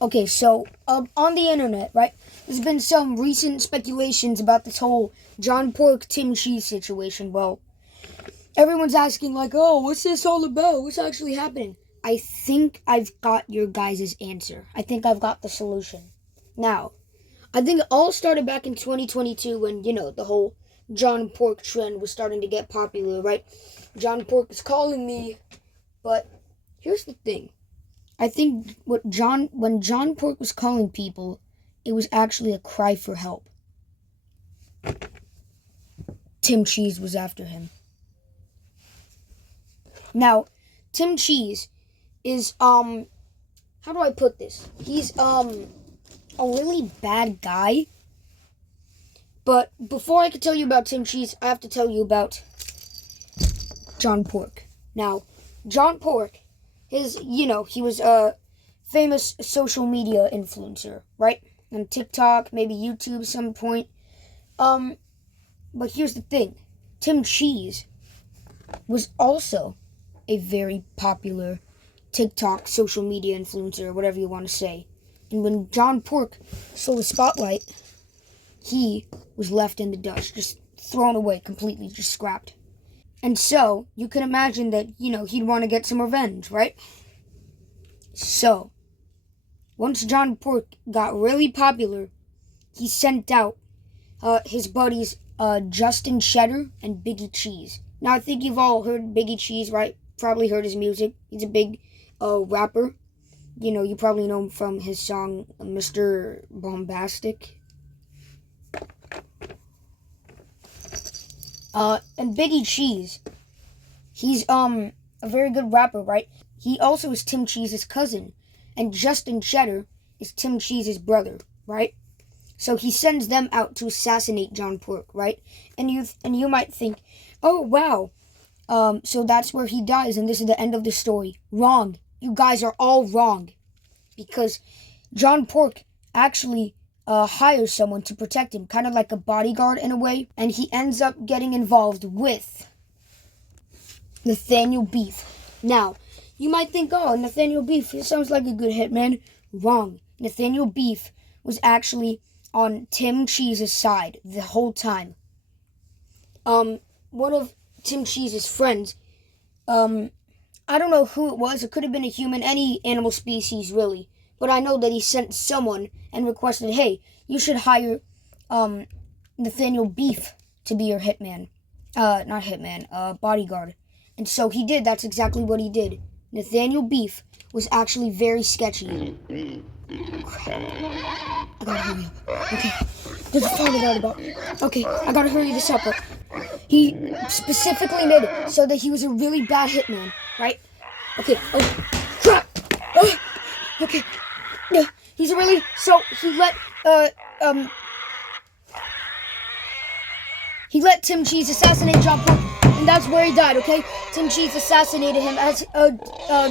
Okay, so on the internet, right? There's been some recent speculations about this whole John Pork Tim Cheese situation. Well, everyone's asking like, "Oh, what's this all about? What's actually happening?" I think I've got your guys' answer. I think I've got the solution. Now, I think it all started back in 2022 when, the whole John Pork trend was starting to get popular, right? John Pork is calling me, but here's the thing. I think when John Pork was calling people, it was actually a cry for help. Tim Cheese was after him. Now, Tim Cheese is how do I put this? He's a really bad guy. But before I can tell you about Tim Cheese, I have to tell you about John Pork. Now, John Pork he was a famous social media influencer, right? On TikTok, maybe YouTube some point. But here's the thing. Tim Cheese was also a very popular TikTok social media influencer, whatever you want to say. And when John Pork saw the spotlight, he was left in the dust, just thrown away completely, just scrapped. And so, you can imagine that, he'd want to get some revenge, right? So, once John Pork got really popular, he sent out his buddies Justin Cheddar and Biggie Cheese. Now, I think you've all heard Biggie Cheese, right? Probably heard his music. He's a big rapper. You probably know him from his song Mr. Bombastic. And Biggie Cheese, he's a very good rapper, right? He also is Tim Cheese's cousin, and Justin Cheddar is Tim Cheese's brother, right? So he sends them out to assassinate John Pork, right? And you might think, oh wow, so that's where he dies, and this is the end of the story. Wrong. You guys are all wrong, because John Pork actually hires someone to protect him, kind of like a bodyguard in a way, and he ends up getting involved with Nathaniel Beef. Now, you might think, oh, Nathaniel Beef, it sounds like a good hitman. Wrong. Nathaniel Beef was actually on Tim Cheese's side the whole time. One of Tim Cheese's friends, I don't know who it was. It could have been a human, any animal species, really. But I know that he sent someone and requested, hey, you should hire Nathaniel Beef to be your hitman. Not hitman, bodyguard. And so he did. That's exactly what he did. Nathaniel Beef was actually very sketchy. Crap. I gotta hurry up. Okay. There's a fire out about. Okay, I gotta hurry this up. He specifically made it so that he was a really bad hitman, right? Okay. Oh, crap. Oh, okay. Yeah, he's really, so he let Tim Cheese assassinate John Pork, and that's where he died, okay? Tim Cheese assassinated him as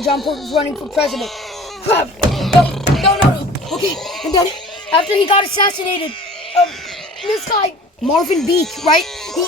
John Pork was running for president. Crap! No. Okay, and then after he got assassinated, this guy, Marvin Beak, right? He